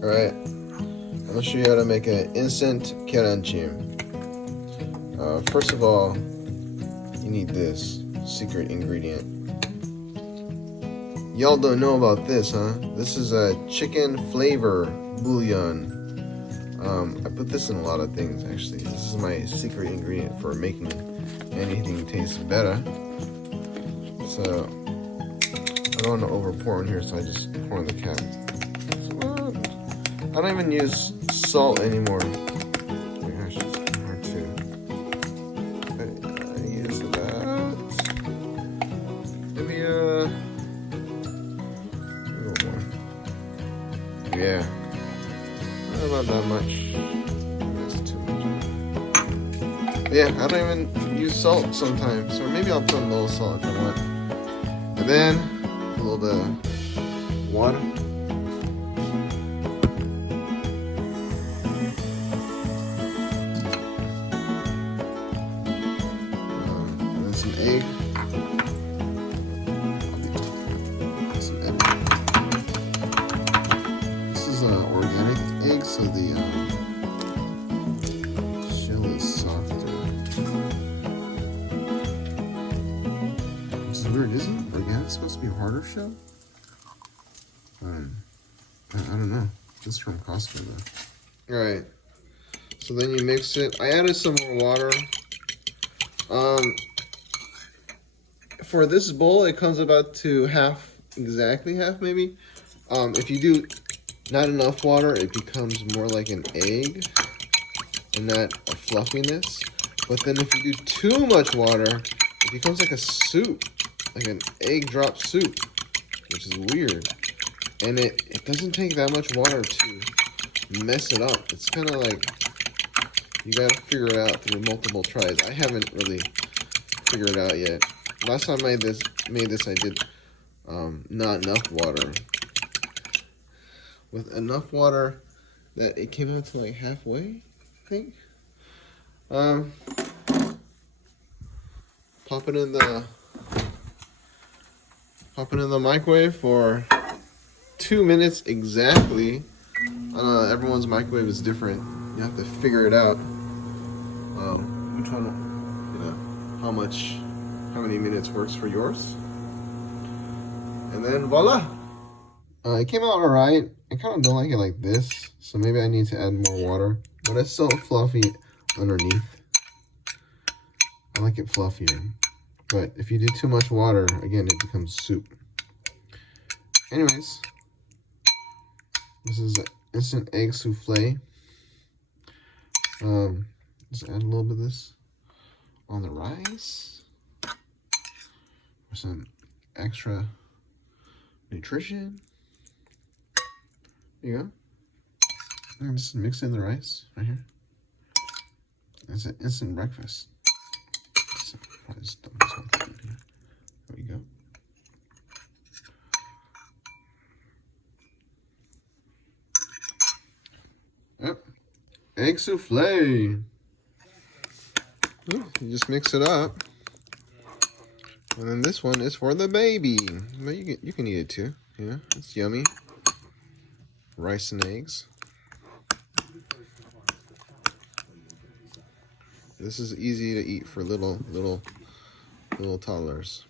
Alright, I'm gonna show you how to make an instant Gyeran Jjim. First of all, you need this secret ingredient. Y'all don't know about this, huh? This is a chicken flavor bouillon. I put this in a lot of things, actually. This is my secret ingredient for making anything taste better. So, I don't want to over pour in here, so I just pour in the cap. So, I don't even use salt anymore. Oh my gosh, it's hard to. I use that. Maybe a little more. Yeah, not about that much. That's too much. Yeah, I don't even use salt sometimes, or maybe I'll put a little salt if I want. And then a little bit of water. Some egg. Some egg. This is organic egg, so the shell is softer. Which is weird, isn't it? Organic supposed to be a harder shell? I don't know. This is from Costco though. Alright. So then you mix it. I added some more water. For this bowl, it comes about to half, exactly half maybe. If you do not enough water, it becomes more like an egg and not a fluffiness. But then if you do too much water, it becomes like a soup, like an egg drop soup, which is weird. And it doesn't take that much water to mess it up. It's kind of like, you gotta figure it out through multiple tries. I haven't really figured it out yet. Last time I made this, I did not enough water. With enough water that it came out to like halfway, I think. Pop it in the microwave for 2 minutes exactly. Everyone's microwave is different. You have to figure it out. Which one, how many minutes works for yours. And then voila! It came out alright. I kind of don't like it like this, so maybe I need to add more water. But it's so fluffy underneath. I like it fluffier. But if you do too much water, again, it becomes soup. Anyways, this is an instant egg souffle. Just add a little bit of this on the rice for some extra nutrition. There you go. And just mix in the rice right here. It's an instant breakfast. So probably just dump this one in here. There we go. Yep. Egg souffle. You just mix it up. And then this one is for the baby. But you can eat it too. Yeah, it's yummy. Rice and eggs. This is easy to eat for little toddlers.